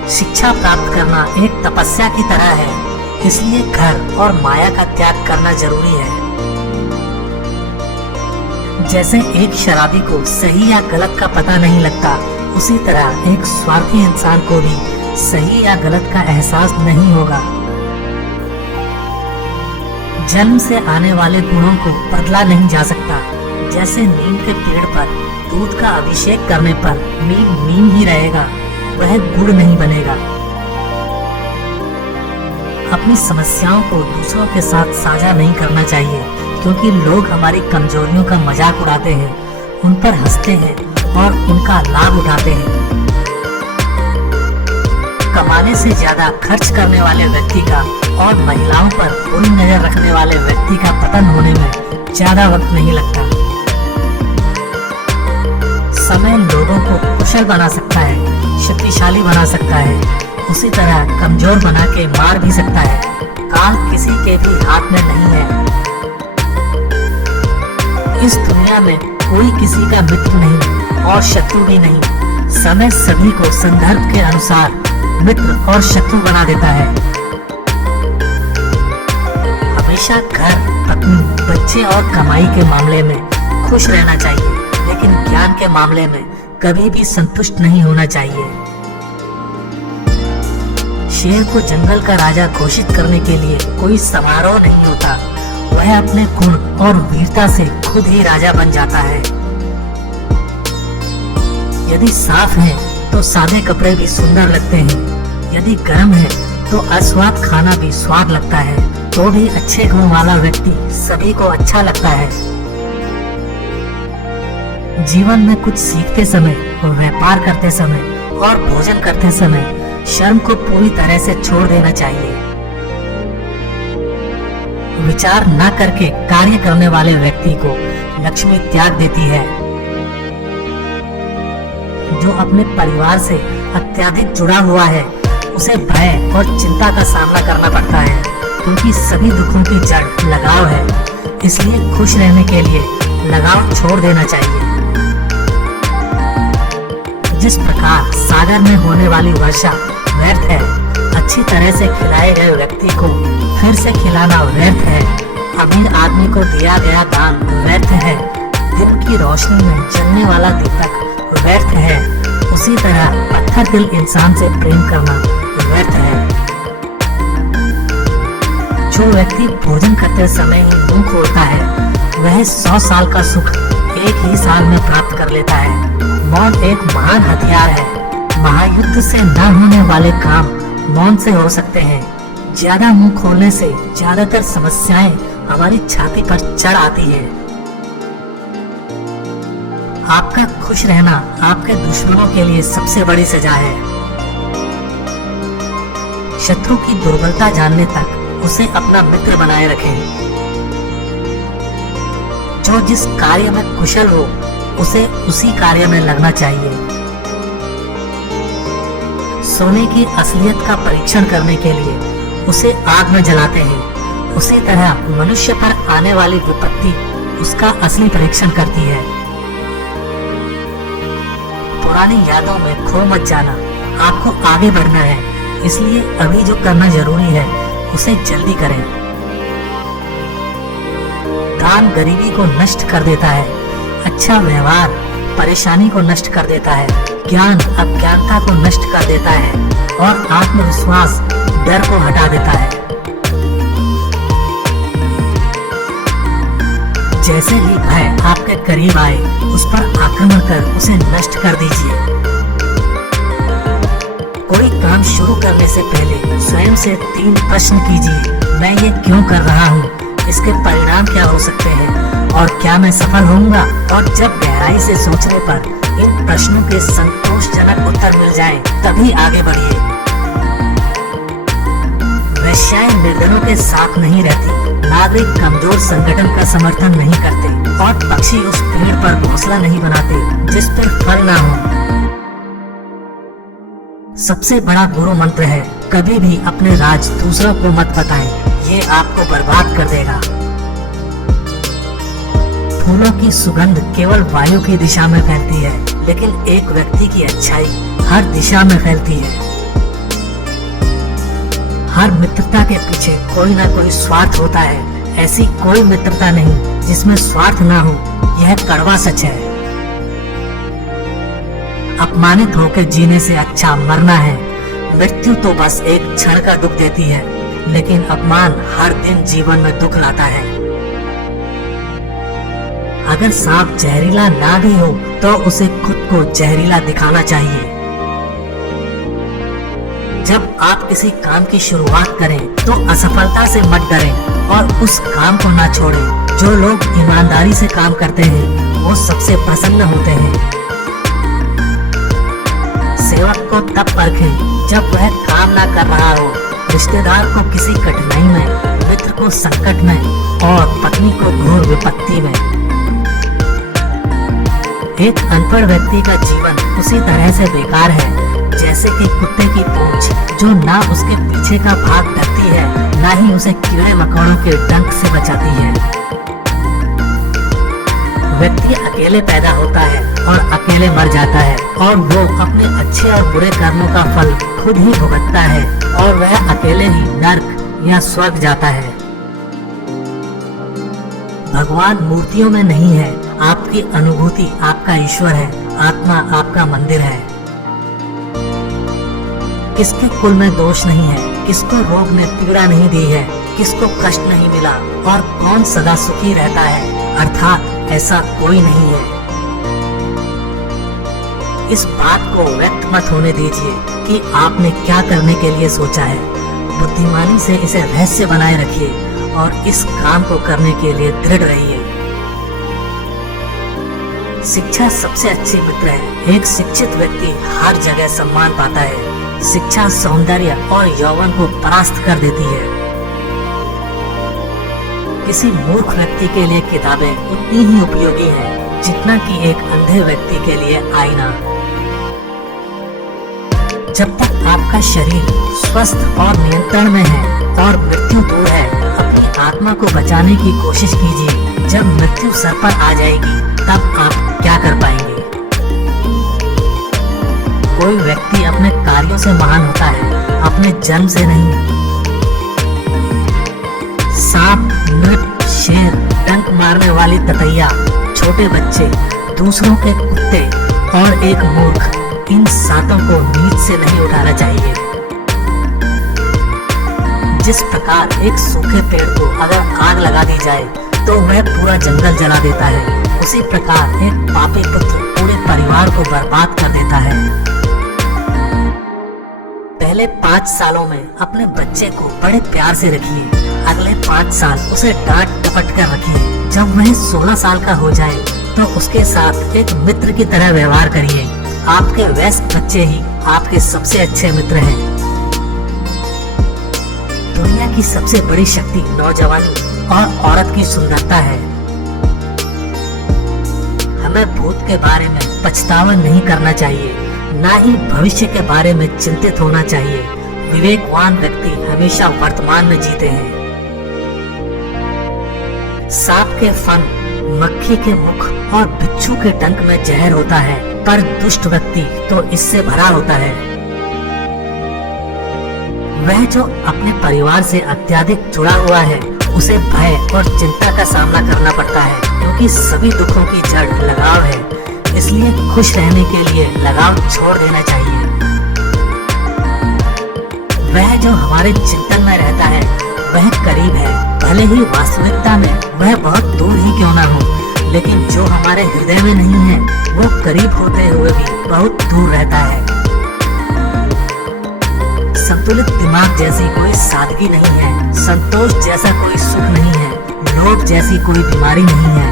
शिक्षा प्राप्त करना एक तपस्या की तरह है, इसलिए घर और माया का त्याग करना जरूरी है। जैसे एक शराबी को सही या गलत का पता नहीं लगता, उसी तरह एक स्वार्थी इंसान को भी सही या गलत का एहसास नहीं होगा। जन्म से आने वाले गुणों को बदला नहीं जा सकता। जैसे नीम के पेड़ पर दूध का अभिषेक करने पर नीम नीम ही रहेगा, वह गुड़ नहीं बनेगा। अपनी समस्याओं को दूसरों के साथ साझा नहीं करना चाहिए, क्योंकि लोग हमारी कमजोरियों का मजाक उड़ाते हैं, उन पर हंसते हैं और उनका लाभ उठाते हैं। कमाने से ज्यादा खर्च करने वाले व्यक्ति का और महिलाओं पर बुरी नजर रखने वाले व्यक्ति का पतन होने में ज्यादा वक्त नहीं लगता। समय लोगों को कुशल बना सकता है, शक्तिशाली बना सकता है, उसी तरह कमजोर बना के मार भी सकता है। काल किसी के भी हाथ में नहीं है। इस दुनिया में कोई किसी का मित्र नहीं और शत्रु भी नहीं। समय सभी को संदर्भ के अनुसार मित्र और शत्रु बना देता है। हमेशा घर, पत्नी, बच्चे और कमाई के मामले में खुश रहना चाहिए, लेकिन ज्ञान के मामले में कभी भी संतुष्ट नहीं होना चाहिए। शेर को जंगल का राजा घोषित करने के लिए कोई समारोह नहीं होता, वह अपने गुण और वीरता से खुद ही राजा बन जाता है। यदि साफ है तो सादे कपड़े भी सुंदर लगते हैं, यदि गर्म है तो अस्वाद खाना भी स्वाद लगता है, तो भी अच्छे गुण वाला व्यक्ति सभी को अच्छा लगता है। जीवन में कुछ सीखते समय, व्यापार करते समय और भोजन करते समय शर्म को पूरी तरह से छोड़ देना चाहिए। विचार न करके कार्य करने वाले व्यक्ति को लक्ष्मी त्याग देती है। जो अपने परिवार से अत्यधिक जुड़ा हुआ है उसे भय और चिंता का सामना करना पड़ता है, क्योंकि सभी दुखों की जड़ लगाव है। इसलिए खुश रहने के लिए लगाव छोड़ देना चाहिए। जिस प्रकार सागर में होने वाली वर्षा व्यर्थ है, अच्छी तरह से खिलाए गए व्यक्ति को फिर से खिलाना व्यर्थ है। अमीर आदमी को दिया गया दान व्यर्थ है। दिन की रोशनी में जलने वाला दीपक व्यर्थ है। उसी तरह पत्थर दिल इंसान से प्रेम करना व्यर्थ है। जो व्यक्ति भोजन करते समय ही मुंह खोलता है, वह 100 साल का सुख एक ही साल में प्राप्त कर लेता है। मौन एक महान हथियार है। महायुद्ध से न होने वाले काम मौन से हो सकते हैं। ज्यादा मुंह खोलने से ज्यादातर समस्याएं हमारी छाती पर चढ़ आती है। आपका खुश रहना आपके दुश्मनों के लिए सबसे बड़ी सजा है। शत्रु की दुर्बलता जानने तक उसे अपना मित्र बनाए रखें। जो जिस कार्य में कुशल हो उसे उसी कार्य में लगना चाहिए। सोने की असलियत का परीक्षण करने के लिए उसे आग में जलाते हैं, उसी तरह मनुष्य पर आने वाली विपत्ति उसका असली परीक्षण करती है। पुरानी यादों में खो मत जाना, आपको आगे बढ़ना है, इसलिए अभी जो करना जरूरी है उसे जल्दी करें। दान गरीबी को नष्ट कर देता है, अच्छा व्यवहार परेशानी को नष्ट कर देता है, ज्ञान अज्ञानता को नष्ट कर देता है और आत्मविश्वास डर को हटा देता है। जैसे ही भय आपके करीब आए उस पर आक्रमण कर उसे नष्ट कर दीजिए। कोई काम शुरू करने से पहले स्वयं से 3 प्रश्न कीजिए। मैं ये क्यों कर रहा हूँ, इसके परिणाम क्या हो सकते हैं और क्या मैं सफल होऊंगा? और जब गहराई से सोचने पर इन प्रश्नों के संतोषजनक उत्तर मिल जाएं, तभी आगे बढ़िए। वेश्याएं निर्धनों के साथ नहीं रहती, नागरिक कमजोर संगठन का समर्थन नहीं करते और पक्षी उस पेड़ पर घोंसला नहीं बनाते जिस पर फल ना हो। सबसे बड़ा गुरु मंत्र है, कभी भी अपने राज दूसरों को मत बताएं, ये आपको बर्बाद कर देगा। फूलों की सुगंध केवल वायु की दिशा में फैलती है, लेकिन एक व्यक्ति की अच्छाई हर दिशा में फैलती है। हर मित्रता के पीछे कोई ना कोई स्वार्थ होता है, ऐसी कोई मित्रता नहीं जिसमें स्वार्थ ना हो, यह कड़वा सच है। अपमानित होकर जीने से अच्छा मरना है। मृत्यु तो बस एक क्षण का दुख देती है, लेकिन अपमान हर दिन जीवन में दुख लाता है। अगर सांप जहरीला ना भी हो तो उसे खुद को जहरीला दिखाना चाहिए। जब आप किसी काम की शुरुआत करें तो असफलता से मत डरें और उस काम को ना छोड़ें। जो लोग ईमानदारी से काम करते हैं वो सबसे प्रसन्न होते हैं। सेवक को तब परखें जब वह काम ना कर रहा हो, रिश्तेदार को किसी कठिनाई में, मित्र को संकट में और पत्नी को घोर विपत्ति में। एक अनपढ़ व्यक्ति का जीवन उसी तरह से बेकार है जैसे कि कुत्ते की पूंछ जो ना उसके पीछे का भाग ढकती है, ना ही उसे कीड़े मकोड़ों के डंक से बचाती है। व्यक्ति अकेले पैदा होता है और अकेले मर जाता है और वो अपने अच्छे और बुरे कर्मों का फल खुद ही भुगतता है और वह अकेले ही नर्क या स्वर्ग जाता है। भगवान मूर्तियों में नहीं है, आपकी अनुभूति आपका ईश्वर है, आत्मा आपका मंदिर है। किसके कुल में दोष नहीं है, किसको रोग ने पीड़ा नहीं दी है, किसको कष्ट नहीं मिला और कौन सदा सुखी रहता है, अर्थात ऐसा कोई नहीं है। इस बात को व्यक्त मत होने दीजिए कि आपने क्या करने के लिए सोचा है। बुद्धिमानी से इसे रहस्य बनाए रखिए और इस काम को करने के लिए दृढ़ रहिए। शिक्षा सबसे अच्छी मित्र है। एक शिक्षित व्यक्ति हर जगह सम्मान पाता है। शिक्षा सौंदर्य और यौवन को परास्त कर देती है। किसी मूर्ख व्यक्ति के लिए किताबें उतनी ही उपयोगी हैं जितना कि एक अंधे व्यक्ति के लिए आईना। जब तक आपका शरीर स्वस्थ और नियंत्रण में है और मृत्यु दूर है, अपनी आत्मा को बचाने की कोशिश कीजिए। जब मृत्यु सर पर आ जाएगी तब आप क्या कर पाएंगे? कोई व्यक्ति अपने कार्यों से महान होता है, अपने जन्म से नहीं। सांप, नृप, शेर, डंक मारने वाली ततैया, छोटे बच्चे, दूसरों के कुत्ते और एक मूर्ख, इन सातों को नीच से नहीं उठाना चाहिए। जिस प्रकार एक सूखे पेड़ को अगर आग लगा दी जाए तो वह पूरा जंगल जला देता है, उसी प्रकार एक पापी पुत्र पूरे परिवार को बर्बाद कर देता है। पहले 5 सालों में अपने बच्चे को बड़े प्यार से रखिए, अगले 5 साल उसे डांट डपट कर रखिए। जब वह 16 साल का हो जाए तो उसके साथ एक मित्र की तरह व्यवहार करिए। आपके वयस्क बच्चे ही आपके सबसे अच्छे मित्र हैं। दुनिया की सबसे बड़ी शक्ति नौजवानी और औरत की सुंदरता है। हमें भूत के बारे में पछतावा नहीं करना चाहिए, ना ही भविष्य के बारे में चिंतित होना चाहिए। विवेकवान व्यक्ति हमेशा वर्तमान में जीते हैं। सांप के फन, मक्खी के मुख और बिच्छू के डंक में जहर होता है, पर दुष्ट व्यक्ति तो इससे भरा होता है। वह जो अपने परिवार से अत्यधिक जुड़ा हुआ है, उसे भय और चिंता का सामना करना पड़ता है, क्योंकि सभी दुखों की जड़ लगाव है। इसलिए खुश रहने के लिए लगाव छोड़ देना चाहिए। वह जो हमारे चिंतन में रहता है, वह करीब है, भले ही वास्तविकता में वह बहुत दूर ही क्यों ना हो, लेकिन जो हमारे हृदय में नहीं है, वो करीब होते हुए भी बहुत दूर रहता है। संतुलित दिमाग जैसी कोई सादगी नहीं है, संतोष जैसा कोई सुख नहीं है, लोभ जैसी कोई बीमारी नहीं है,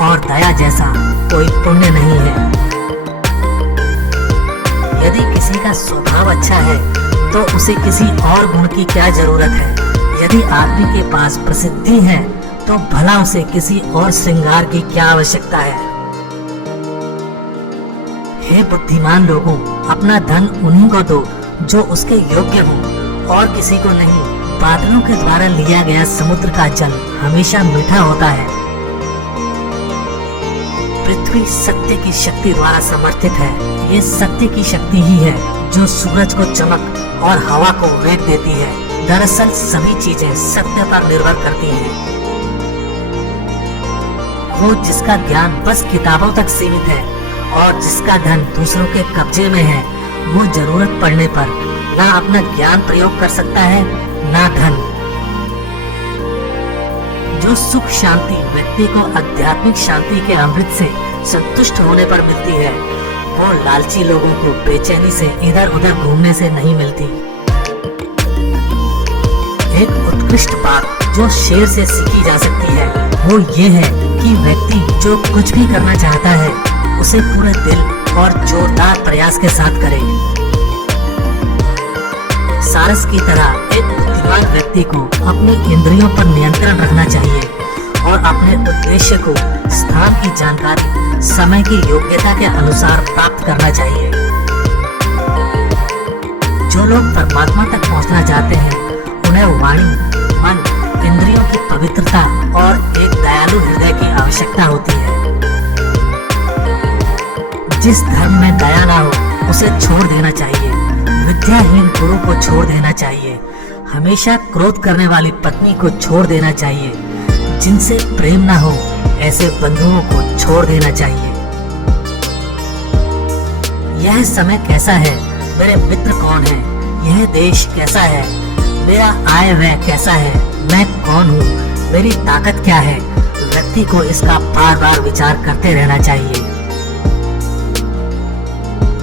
और दया जैसा कोई पुण्य नहीं है। यदि किसी का स्वभाव अच्छा है, तो उसे किसी और गुण की क्या जरूरत है। यदि आदमी के पास प्रसिद्धि है, तो भला उसे किसी और श्रृंगार की क्या आवश्यकता है। हे बुद्धिमान लोगों, अपना धन उन्हीं को दो जो उसके योग्य हो, और किसी को नहीं। बादलों के द्वारा लिया गया समुद्र का जल हमेशा मीठा होता है। पृथ्वी सत्य की शक्ति द्वारा समर्थित है। ये सत्य की शक्ति ही है जो सूरज को चमक और हवा को वेग देती है। दरअसल सभी चीजें सत्य पर निर्भर करती हैं। वो जिसका ज्ञान बस किताबों तक सीमित है और जिसका धन दूसरों के कब्जे में है, वो जरूरत पड़ने पर ना अपना ज्ञान प्रयोग कर सकता है, ना धन। जो सुख शांति व्यक्ति को आध्यात्मिक शांति के अमृत से संतुष्ट होने पर मिलती है, वो लालची लोगों को बेचैनी से इधर उधर घूमने से नहीं मिलती। एक उत्कृष्ट बात जो शेर से सीखी जा सकती है, वो ये है कि व्यक्ति जो कुछ भी करना चाहता है, उसे पूरे दिल और जोरदार प्रयास के साथ करे। सारस की तरह एक बुद्धिमान व्यक्ति को अपनी इंद्रियों पर नियंत्रण रखना चाहिए और अपने उद्देश्य को स्थान की जानकारी समय की योग्यता के अनुसार प्राप्त करना चाहिए। जो लोग परमात्मा तक पहुंचना चाहते हैं, उन्हें वाणी, मन, इंद्रियों की पवित्रता और एक दयालु हृदय की आवश्यकता होती है। जिस धर्म में दया ना हो, उसे छोड़ देना चाहिए। विद्याहीन गुरु को छोड़ देना चाहिए। हमेशा क्रोध करने वाली पत्नी को छोड़ देना चाहिए। जिनसे प्रेम ना हो, ऐसे बंधुओं को छोड़ देना चाहिए। यह समय कैसा है, मेरे मित्र कौन है, यह देश कैसा है, मेरा आय व्यय कैसा है, मैं कौन हूँ, मेरी ताकत क्या है, व्यक्ति को इसका बार बार विचार करते रहना चाहिए।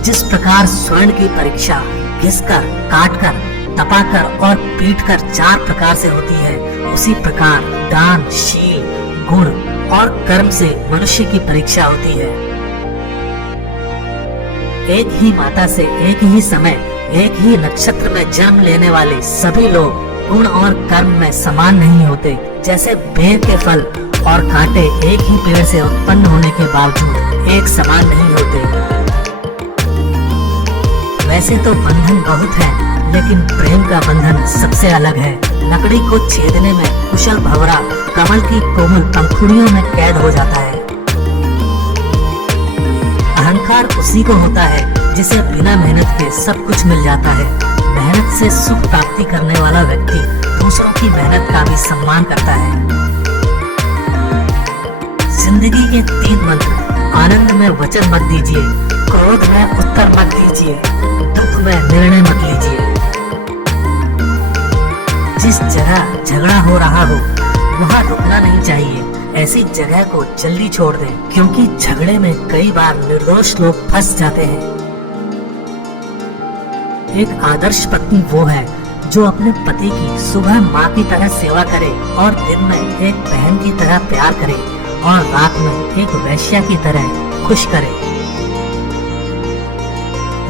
जिस प्रकार स्वर्ण की परीक्षा घिसकर, काटकर, तपाकर और पीटकर 4 प्रकार से होती है, उसी प्रकार दान, शील, गुण और कर्म से मनुष्य की परीक्षा होती है। एक ही माता से एक ही समय, एक ही नक्षत्र में जन्म लेने वाले सभी लोग गुण और कर्म में समान नहीं होते। जैसे बेर के फल और कांटे एक ही पेड़ से उत्पन्न होने के बावजूद एक समान नहीं होते। वैसे तो बंधन बहुत है, लेकिन प्रेम का बंधन सबसे अलग है। लकड़ी को छेदने में कुशल भंवरा कमल की कोमल पंखुड़ियों में कैद हो जाता है। अहंकार उसी को होता है जिसे बिना मेहनत के सब कुछ मिल जाता है। मेहनत से सुख प्राप्ति करने वाला व्यक्ति दूसरों की मेहनत का भी सम्मान करता है। जिंदगी के 3 मंत्र: आनंद में वचन मत दीजिए, क्रोध में उत्तर मत दीजिए, दुख में निर्णय मत लीजिए। जिस जगह झगड़ा हो रहा हो, वहाँ रुकना नहीं चाहिए। ऐसी जगह को जल्दी छोड़ दें, क्योंकि झगड़े में कई बार निर्दोष लोग फंस जाते हैं। एक आदर्श पत्नी वो है जो अपने पति की सुबह माँ की तरह सेवा करे और दिन में एक बहन की तरह प्यार करे और रात में एक वैश्या की तरह खुश करे।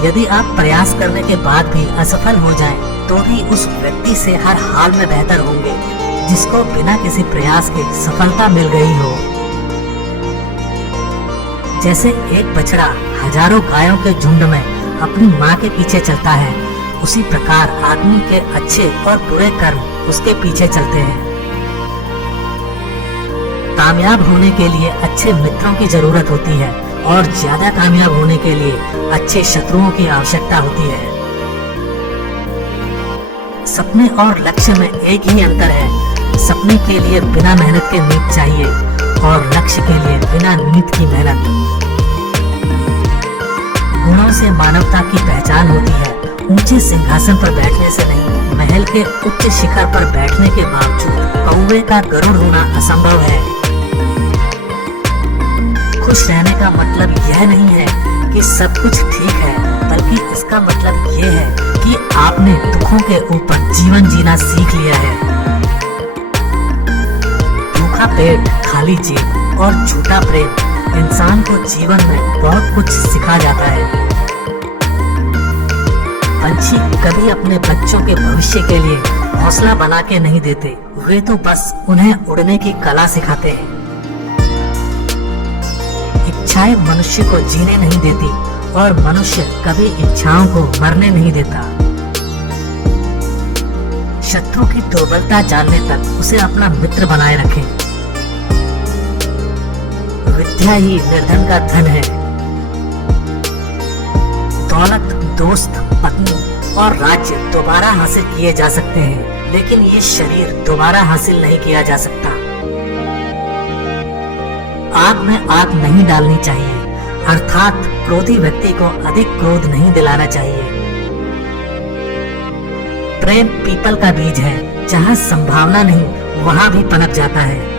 यदि आप प्रयास करने के बाद भी असफल हो जाएं, तो भी उस व्यक्ति से हर हाल में बेहतर होंगे जिसको बिना किसी प्रयास के सफलता मिल गई हो। जैसे एक बछड़ा हजारों गायों के झुंड में अपनी माँ के पीछे चलता है, उसी प्रकार आदमी के अच्छे और बुरे कर्म उसके पीछे चलते हैं। कामयाब होने के लिए अच्छे मित्रों की जरूरत होती है और ज्यादा कामयाब होने के लिए अच्छे शत्रुओं की आवश्यकता होती है। सपने और लक्ष्य में एक ही अंतर है। सपने के लिए बिना मेहनत के नींद चाहिए और लक्ष्य के लिए बिना नींद की मेहनत। गुणों से मानवता की पहचान होती है, ऊंचे सिंहासन पर बैठने से नहीं। महल के उच्च शिखर पर बैठने के बावजूद कौवे का गरुड़ होना असंभव है। खुश रहने का मतलब यह नहीं है कि सब कुछ ठीक है, बल्कि इसका मतलब यह है कि आपने दुखों के ऊपर जीवन जीना सीख लिया है। भूखा पेट, खाली जेब और झूठा प्रेम इंसान को जीवन में बहुत कुछ सिखा जाता है। पंछी कभी अपने बच्चों के भविष्य के लिए हौसला बना के नहीं देते, वे तो बस उन्हें उड़ने की कला सिखाते हैं। इच्छाएं मनुष्य को जीने नहीं देती और मनुष्य कभी इच्छाओं को मरने नहीं देता। शत्रु की दुर्बलता जानने तक उसे अपना मित्र बनाए रखें। विद्या ही निर्धन का धन है। दौलत, दोस्त, पत्नी और राज्य दोबारा हासिल किए जा सकते हैं, लेकिन ये शरीर दोबारा हासिल नहीं किया जा सकता। आग में आग नहीं डालनी चाहिए, अर्थात क्रोधी व्यक्ति को अधिक क्रोध नहीं दिलाना चाहिए। प्रेम पीपल का बीज है, जहाँ संभावना नहीं वहाँ भी पनप जाता है।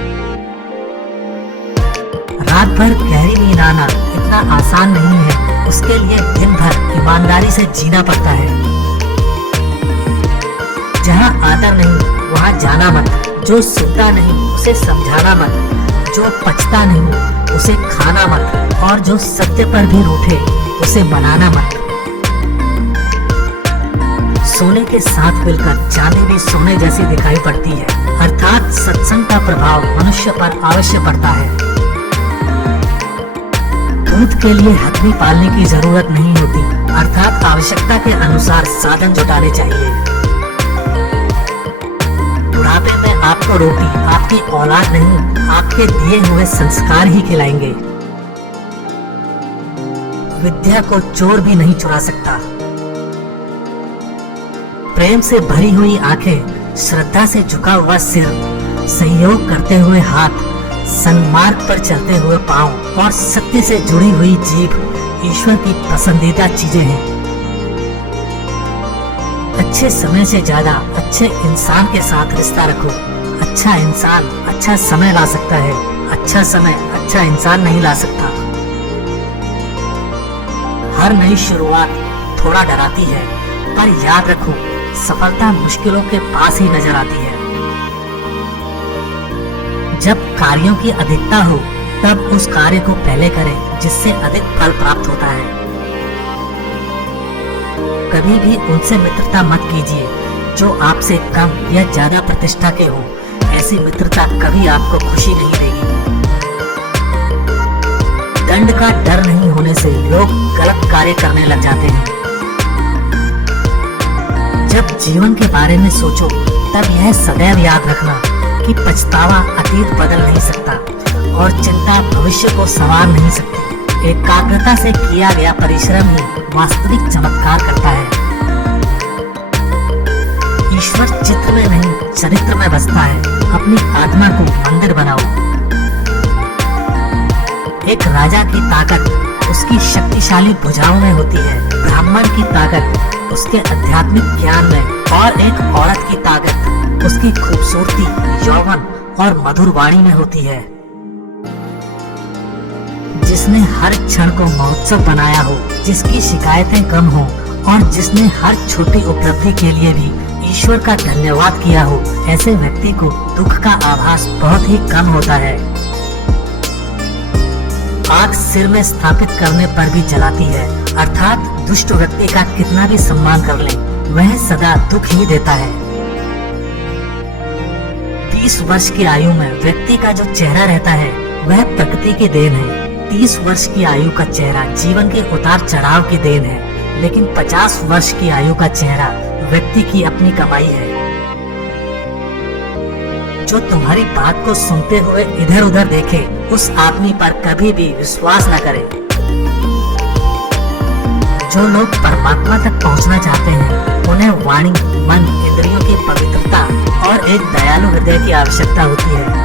रात भर गहरी नींद आना इतना आसान नहीं है, उसके लिए दिन भर ईमानदारी से जीना पड़ता है। जहाँ आदर नहीं वहाँ जाना मत, जो सुनता नहीं उसे समझाना मत, जो पचता नहीं उसे खाना मत और जो सत्य पर भी रूठे उसे मनाना मत। सोने के साथ मिलकर चांदी भी सोने जैसी दिखाई पड़ती है, अर्थात सत्संग का प्रभाव मनुष्य पर अवश्य पड़ता है। दूध के लिए हथनी पालने की जरूरत नहीं होती, अर्थात आवश्यकता के अनुसार साधन जुटाने चाहिए। बुढ़ापे में आपको रोटी आपकी औलाद नहीं, आपके दिए हुए संस्कार ही खिलाएंगे। विद्या को चोर भी नहीं चुरा सकता। प्रेम से भरी हुई आंखें, श्रद्धा से झुका हुआ सिर, सहयोग करते हुए हाथ, सन्मार्ग पर चलते हुए पांव और सत्य से जुड़ी हुई जीभ ईश्वर की पसंदीदा चीजें हैं। अच्छे समय से ज्यादा अच्छे इंसान के साथ रिश्ता रखो। अच्छा इंसान अच्छा समय ला सकता है, अच्छा समय अच्छा इंसान नहीं ला सकता। हर नई शुरुआत थोड़ा डराती है, पर याद रखो सफलता मुश्किलों के पास ही नजर आती है। जब कार्यों की अधिकता हो तब उस कार्य को पहले करें जिससे अधिक फल प्राप्त होता है। कभी भी उनसे मित्रता मत कीजिए जो आपसे कम या ज्यादा प्रतिष्ठा के हो। ऐसी मित्रता कभी आपको खुशी नहीं देगी। दंड का डर नहीं होने से लोग गलत कार्य करने लग जाते हैं। जब जीवन के बारे में सोचो तब यह सदैव याद रखना कि पछतावा अतीत बदल नहीं सकता और चिंता भविष्य को संवार नहीं सकती। एकाग्रता से किया गया परिश्रम ही वास्तविक चमत्कार करता है। ईश्वर चित्र में नहीं चरित्र में बसता है। अपनी आत्मा को मंदिर बनाओ। एक राजा की ताकत उसकी शक्तिशाली भुजाओं में होती है, ब्राह्मण की ताकत उसके आध्यात्मिक ज्ञान में और एक औरत की ताकत उसकी खूबसूरती, यौवन और मधुर वाणी में होती है। जिसने हर क्षण को महोत्सव बनाया हो, जिसकी शिकायतें कम हो और जिसने हर छोटी उपलब्धि के लिए भी ईश्वर का धन्यवाद किया हो, ऐसे व्यक्ति को दुख का आभास बहुत ही कम होता है। आग सिर में स्थापित करने पर भी जलाती है, अर्थात दुष्ट व्यक्ति का कितना भी सम्मान कर ले वह सदा दुख ही देता है। 20 वर्ष की आयु में व्यक्ति का जो चेहरा रहता है वह प्रकृति की देन है। 30 वर्ष की आयु का चेहरा जीवन के उतार चढ़ाव की देन है, लेकिन 50 वर्ष की आयु का चेहरा व्यक्ति की अपनी कमाई है। जो तुम्हारी बात को सुनते हुए इधर उधर देखे, उस आदमी पर कभी भी विश्वास न करें। जो लोग परमात्मा तक पहुंचना चाहते हैं, उन्हें वाणी, मन, इंद्रियों की पवित्रता और एक दयालु हृदय की आवश्यकता होती है।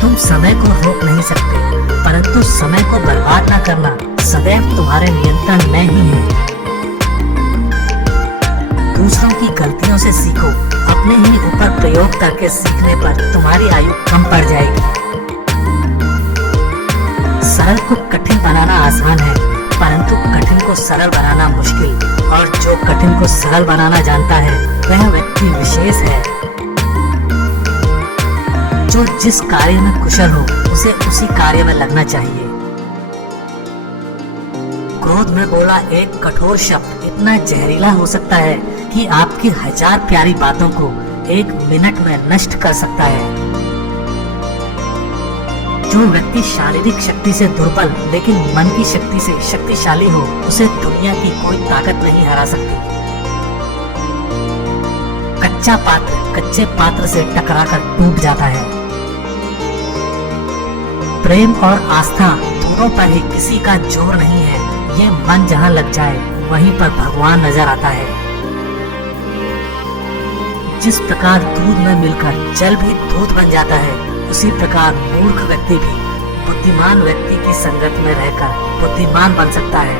तुम समय को रोक नहीं सकते, परंतु समय को बर्बाद न करना सदैव तुम्हारे नियंत्रण में ही है। दूसरों की गलतियों से सीखो, अपने ही ऊपर प्रयोग करके सीखने पर तुम्हारी आयु कम पड़ जाएगी। सरल को कठिन बनाना आसान है, परंतु कठिन को सरल बनाना मुश्किल, और जो कठिन को सरल बनाना जानता है वह व्यक्ति विशेष है। जो जिस कार्य में कुशल हो उसे उसी कार्य में लगना चाहिए। क्रोध में बोला एक कठोर शब्द इतना जहरीला हो सकता है कि आपकी 1000 प्यारी बातों को 1 मिनट में नष्ट कर सकता है। जो व्यक्ति शारीरिक शक्ति से दुर्बल लेकिन मन की शक्ति से शक्तिशाली हो, उसे दुनिया की कोई ताकत नहीं हरा सकती। कच्चा पात्र कच्चे पात्र से टकराकर टूट जाता है। प्रेम और आस्था दोनों पर ही किसी का जोर नहीं है। ये मन जहाँ लग जाए वहीं पर भगवान नजर आता है। जिस प्रकार दूध में मिलकर जल भी दूध बन जाता है, उसी प्रकार मूर्ख व्यक्ति भी बुद्धिमान व्यक्ति की संगत में रहकर बुद्धिमान बन सकता है।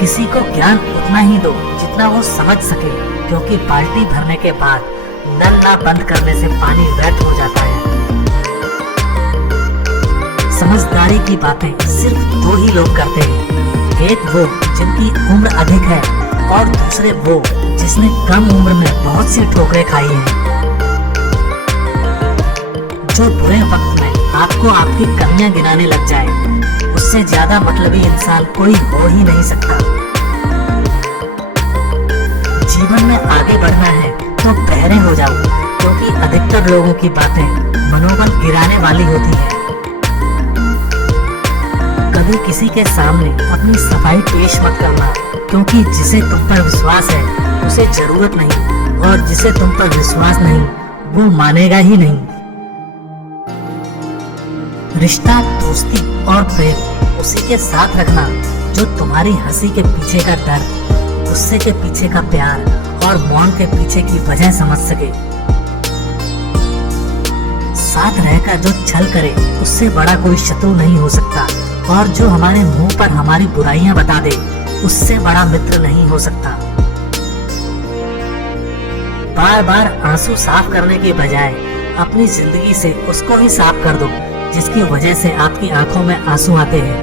किसी को ज्ञान उतना ही दो जितना वो समझ सके, क्योंकि बाल्टी भरने के बाद नल ना बंद करने से पानी व्यर्थ हो जाता है। समझदारी की बातें सिर्फ 2 ही लोग करते हैं, एक वो जिनकी उम्र अधिक है और दूसरे वो जिसने कम उम्र में बहुत सी ठोकरें खाई हैं। जो बुरे वक्त में आपको आपकी कमियां गिनाने लग जाए, उससे ज्यादा मतलबी इंसान कोई हो ही नहीं सकता। जीवन में आगे बढ़ना है तो बहरे हो जाओ, क्योंकि अधिकतर लोगों की बातें मनोबल गिराने वाली होती है। कभी किसी के सामने अपनी सफाई पेश मत करना, क्योंकि जिसे तुम पर विश्वास है उसे जरूरत नहीं, और जिसे तुम पर विश्वास नहीं वो मानेगा ही नहीं। रिश्ता, दोस्ती और प्रेम उसी के साथ रखना जो तुम्हारी हंसी के पीछे का डर, गुस्से के पीछे का प्यार और मौन के पीछे की वजह समझ सके। साथ रहकर जो छल करे उससे बड़ा कोई शत्रु नहीं हो सकता, और जो हमारे मुंह पर हमारी बुराइयां बता दे उससे बड़ा मित्र नहीं हो सकता। बार बार आंसू साफ करने के बजाय अपनी जिंदगी से उसको ही साफ कर दो जिसकी वजह से आपकी आंखों में आंसू आते हैं।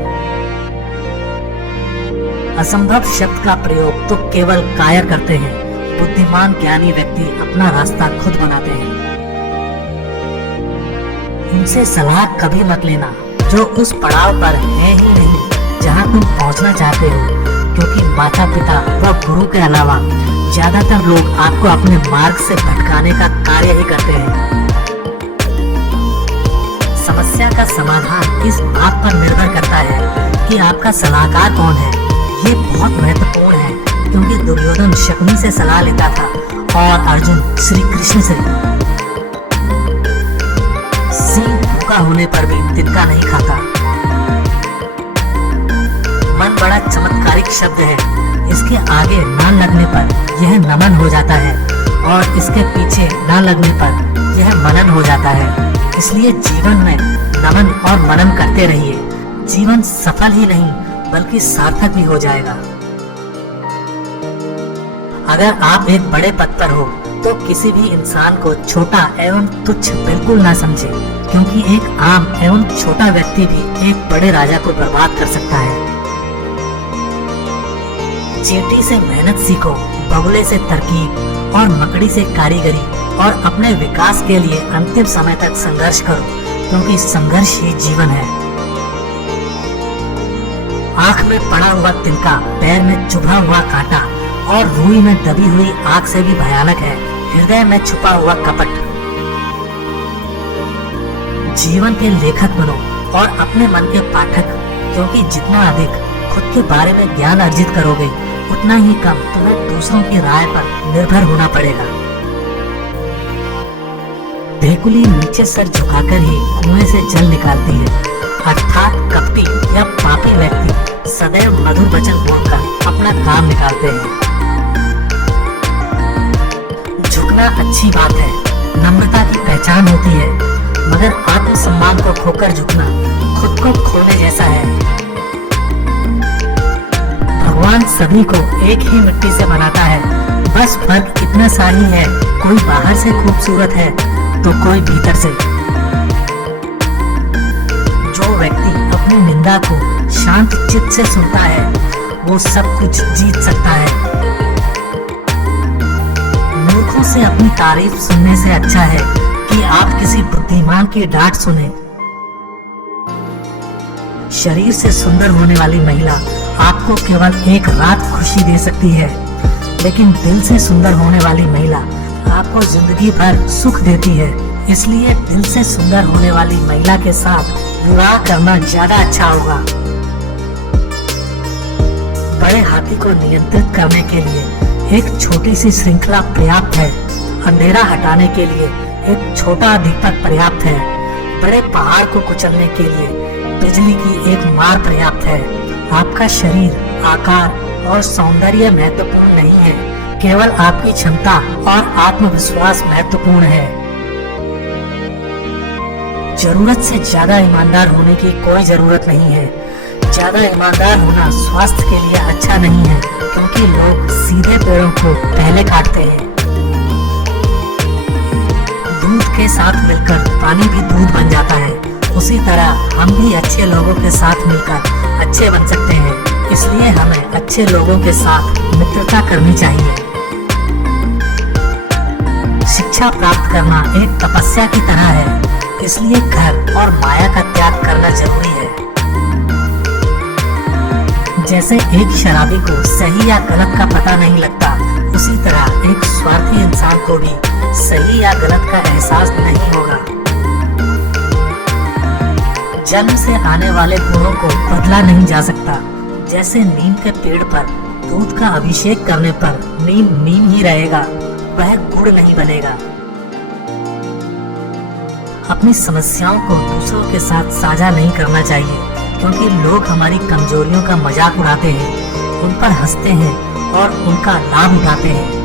असंभव शब्द का प्रयोग तो केवल कायर करते हैं, बुद्धिमान ज्ञानी व्यक्ति अपना रास्ता खुद बनाते हैं। उनसे सलाह कभी मत लेना जो उस पड़ाव पर है ही नहीं जहां तुम पहुंचना चाहते हो, क्योंकि माता पिता व गुरु के अलावा ज्यादातर लोग आपको अपने मार्ग से भटकाने का कार्य ही करते हैं। समस्या का समाधान इस बात पर निर्भर करता है कि आपका सलाहकार कौन है। ये बहुत महत्वपूर्ण है, क्योंकि दुर्योधन शकुनी से सलाह लेता था और अर्जुन श्री कृष्ण से। सिंह भूखा होने पर भी तिनका नहीं खाता। मन बड़ा चमत्कारिक शब्द है, इसके आगे ना लगने पर यह नमन हो जाता है, और इसके पीछे ना लगने पर यह मनन हो जाता है। इसलिए जीवन में नमन और मनन करते रहिए। जीवन सफल ही नहीं बल्कि सार्थक भी हो जाएगा। अगर आप एक बड़े पद पर हो तो किसी भी इंसान को छोटा एवं तुच्छ बिल्कुल ना समझे, क्योंकि एक आम एवं छोटा व्यक्ति भी एक बड़े राजा को बर्बाद कर सकता है। चींटी से मेहनत सीखो, बगुले से तरकीब और मकड़ी से कारीगरी, और अपने विकास के लिए अंतिम समय तक संघर्ष करो, क्योंकि संघर्ष ही जीवन है। आँख में पड़ा हुआ तिनका, पैर में चुभा हुआ कांटा और रूई में दबी हुई आग से भी भयानक है हृदय में छुपा हुआ कपट। जीवन के लेखक बनो और अपने मन के पाठक, क्योंकि जितना अधिक खुद के बारे में ज्ञान अर्जित करोगे उतना ही कम तुम्हें दूसरों की राय पर निर्भर होना पड़ेगा। भेकुली नीचे सर झुकाकर ही कुएं से जल निकालती है, अर्थात कपटी या पापी व्यक्ति सदैव मधुर वचन बोलकर अपना काम निकालते हैं। झुकना अच्छी बात है, नम्रता की पहचान होती है, मगर आत्मसम्मान को खोकर झुकना खुद को खोने जैसा है। भगवान सभी को एक ही मिट्टी से बनाता है, बस फर्क इतना सा ही है, कोई बाहर से खूबसूरत है तो कोई भीतर से। जो व्यक्ति अपनी निंदा को शांत चित्त से सुनता है वो सब कुछ जीत सकता है। मूर्खों से अपनी तारीफ सुनने से अच्छा है कि आप किसी बुद्धिमान की डांट सुने। शरीर से सुंदर होने वाली महिला आपको केवल एक रात खुशी दे सकती है, लेकिन दिल से सुंदर होने वाली महिला आपको जिंदगी भर सुख देती है। इसलिए दिल से सुंदर होने वाली महिला के साथ विवाह करना ज्यादा अच्छा होगा। बड़े हाथी को नियंत्रित करने के लिए एक छोटी सी श्रृंखला पर्याप्त है, अंधेरा हटाने के लिए एक छोटा दीपक पर्याप्त है, बड़े पहाड़ को कुचलने के लिए बिजली की एक मार पर्याप्त है। आपका शरीर, आकार और सौंदर्य महत्वपूर्ण नहीं है, केवल आपकी क्षमता और आत्मविश्वास महत्वपूर्ण है। जरूरत से ज्यादा ईमानदार होने की कोई जरूरत नहीं है। ज्यादा ईमानदार होना स्वास्थ्य के लिए अच्छा नहीं है, क्योंकि लोग सीधे पेड़ों को पहले काटते हैं। दूध के साथ मिलकर पानी भी दूध बन जाता है, उसी तरह हम भी अच्छे लोगों के साथ मिलकर अच्छे बन सकते हैं। इसलिए हमें अच्छे लोगों के साथ मित्रता करनी चाहिए। शिक्षा प्राप्त करना एक तपस्या की तरह है, इसलिए घर और माया का त्याग करना जरूरी है। जैसे एक शराबी को सही या गलत का पता नहीं लगता, उसी तरह एक स्वार्थी इंसान को भी सही या गलत का एहसास नहीं होगा। जन्म से आने वाले गुणों को बदला नहीं जा सकता। जैसे नीम के पेड़ पर दूध का अभिषेक करने पर नीम नीम ही रहेगा, वह गुड़ नहीं बनेगा। अपनी समस्याओं को दूसरों के साथ साझा नहीं करना चाहिए, क्योंकि लोग हमारी कमजोरियों का मजाक उड़ाते हैं, उन पर हंसते हैं और उनका लाभ उठाते हैं।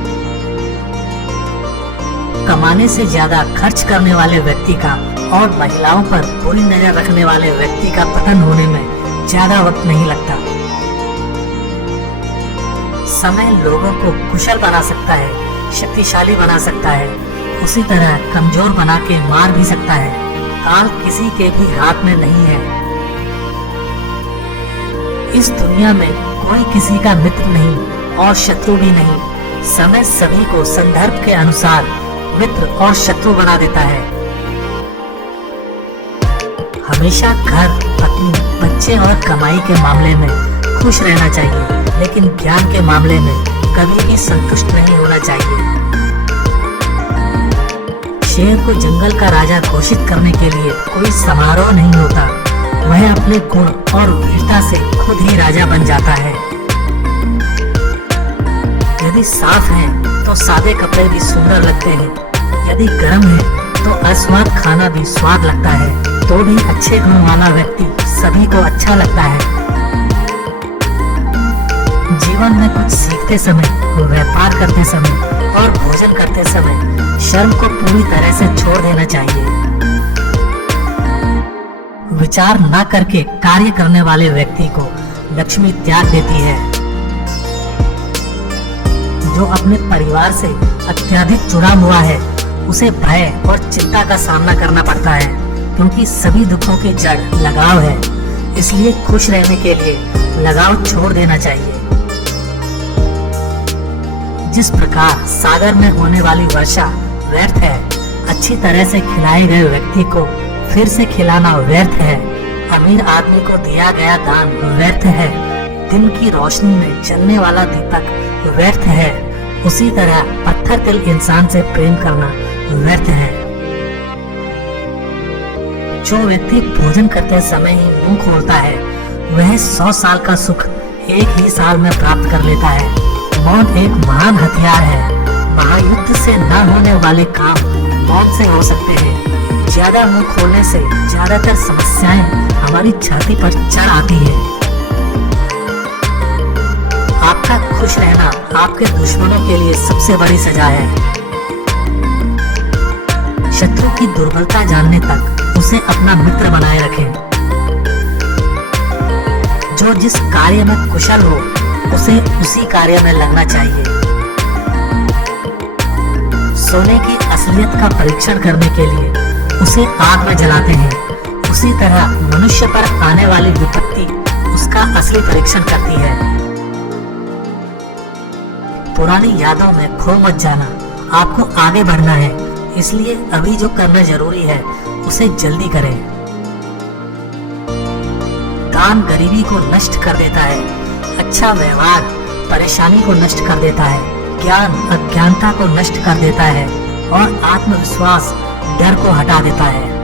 कमाने से ज्यादा खर्च करने वाले व्यक्ति का और महिलाओं पर बुरी नजर रखने वाले व्यक्ति का पतन होने में ज्यादा वक्त नहीं लगता। समय लोगों को कुशल बना सकता है, शक्तिशाली बना सकता है, उसी तरह कमजोर बना के मार भी सकता है। काल किसी के भी हाथ में नहीं है। इस दुनिया में कोई किसी का मित्र नहीं और शत्रु भी नहीं। समय सभी को संदर्भ के अनुसार मित्र और शत्रु बना देता है। हमेशा घर, पत्नी, बच्चे और कमाई के मामले में खुश रहना चाहिए, लेकिन ज्ञान के मामले में कभी भी संतुष्ट नहीं होना चाहिए। शेर को जंगल का राजा घोषित करने के लिए कोई समारोह नहीं होता, वह अपने गुण और वीरता से खुद ही राजा बन जाता है। यदि साफ है तो सादे कपड़े भी सुंदर लगते हैं, यदि गर्म है तो अस्वाद खाना भी स्वाद लगता है। तो भी अच्छे गुण वाला व्यक्ति सभी को अच्छा लगता है। जीवन में कुछ सीखते समय, व्यापार करते समय और भोजन करते समय शर्म को पूरी तरह से छोड़ देना चाहिए। विचार न करके कार्य करने वाले व्यक्ति को लक्ष्मी त्याग देती है। जो अपने परिवार से अत्यधिक जुड़ा हुआ है उसे भय और चिंता का सामना करना पड़ता है, क्योंकि सभी दुखों की जड़ लगाव है। इसलिए खुश रहने के लिए लगाव छोड़ देना चाहिए। जिस प्रकार सागर में होने वाली वर्षा व्यर्थ है, अच्छी तरह से खिलाए गए व्यक्ति को फिर से खिलाना व्यर्थ है। अमीर आदमी को दिया गया दान व्यर्थ है, दिन की रोशनी में जलने वाला दीपक व्यर्थ है। उसी तरह पत्थर दिल इंसान से प्रेम करना व्यर्थ है। जो व्यक्ति भोजन करते समय ही मुंह खोलता है वह 100 साल का सुख एक ही साल में प्राप्त कर लेता है। मौन एक महान हथियार है। महायुद्ध से न होने वाले काम मौन से हो सकते हैं। ज्यादा मुंह खोलने से ज्यादातर समस्याएं हमारी छाती पर चढ़ आती है। आपका खुश रहना आपके दुश्मनों के लिए सबसे बड़ी सजा है। शत्रु की दुर्बलता जानने तक उसे अपना मित्र बनाए रखें। जो जिस कार्य में कुशल हो उसे उसी कार्य में लगना चाहिए। सोने की असलियत का परीक्षण करने के लिए उसे आग में जलाते हैं, उसी तरह मनुष्य पर आने वाली विपत्ति उसका असली परीक्षण करती है। पुरानी यादों में खो मत जाना। आपको आगे बढ़ना है, इसलिए अभी जो करना जरूरी है उसे जल्दी करें। दान गरीबी को नष्ट कर देता है। अच्छा व्यवहार परेशानी को नष्ट कर देता है। ज्ञान अज्ञानता को नष्ट कर देता है और आत्मविश्वास डर को हटा देता है।